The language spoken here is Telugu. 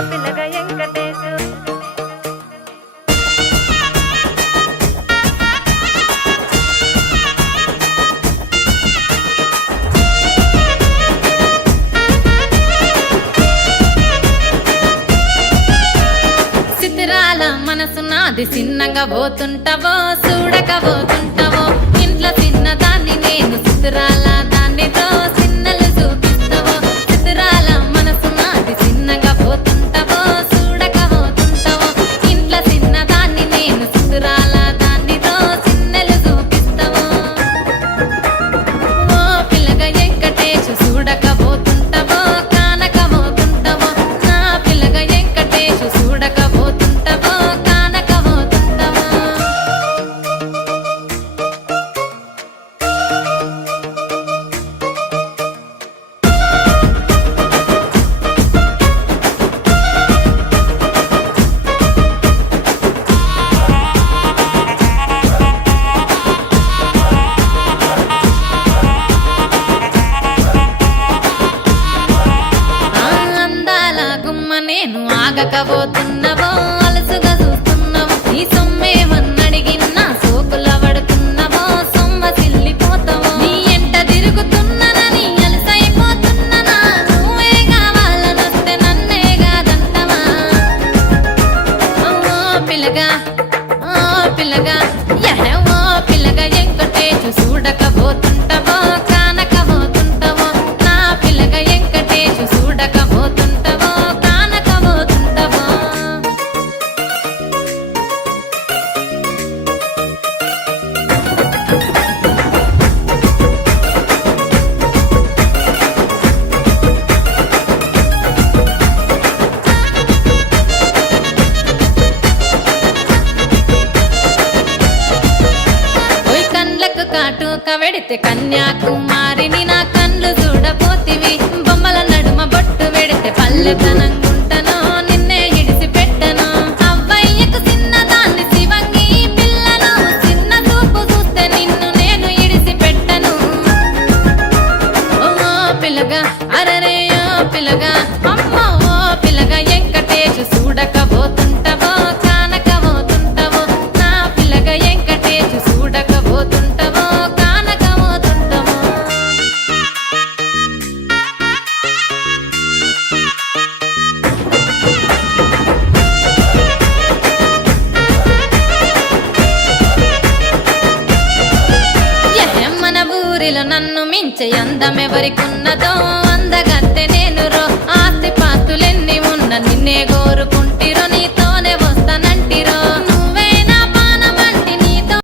పిల్లగా వెంకటేశు సితిరాల మనసు నాది చిన్నగా పోతుంటావో చూడక పోతుంటావో ఇంట్లో చిన్నదాన్ని నేను సితిరాల దానితో చిన్నలు చూపిస్తావో సితిరాల మనసు నాది చిన్నగా పోతుంటావో చూడక పోతుంటావో ఇంట్లో చిన్నదాన్ని నేను సితిరాల దానితో చిన్నలు చూపిస్తావో ఓ పిల్లగా వెంకటేశు చూడక పోతుంటావో కానక పోతుంటావో నా పిల్లగా వెంకటేశు చూడక పోతుంటావో కానక పోతుంటావో అందాల గుమ్మ నేను ఆగకపోతున్నావో అలసుగా చూస్తున్నావో నీ సొమ్మేమన్నడిగిన్నా సోకుల పడుతున్నావో సొమ్మ సిల్లిపోతావో నీ ఎంట తిరుగుతున్నానని అలసైపోతున్నానా నువ్వే కావాలనొస్తే నన్నే కాదంటవా ఓ పిల్లగా ఓ పిల్లగా ఓ పిల్లగా వెంకటేశు చూడకపోతుంటావో కానకపోతుంటావో నా పిల్లగా వెంకటేశు చూడకపోతుంటావో కానకపోతుంటావో ఓయ్ కండ్లకు కాటుక వెడితే కన్యాకుమారిని నా కండ్లు చూడపోతివి బొమ్మల నడుమ బొట్టు వెడితే పల్లెతనంగుంటను నిన్నే ఇడిసి పెట్టను అవ్వయ్యకు చిన్నదాన్ని శివంగి పిల్లను చిన్న చూపు చూస్తే నిన్ను నేను ఇడిసి పెట్టను ఓ పిల్లగా అరరే ఓ పిల్లగా అమ్మో ఓ పిల్లగా వెంకటేశు చూడకపోతుంటావో కానకపోతుంటావో నా పిల్లగా వెంకటేశు చూడకపోతుంటావో కానకపోతుంటావో మన ఊరిలో నన్ను మించే అందం ఎవరికున్నదో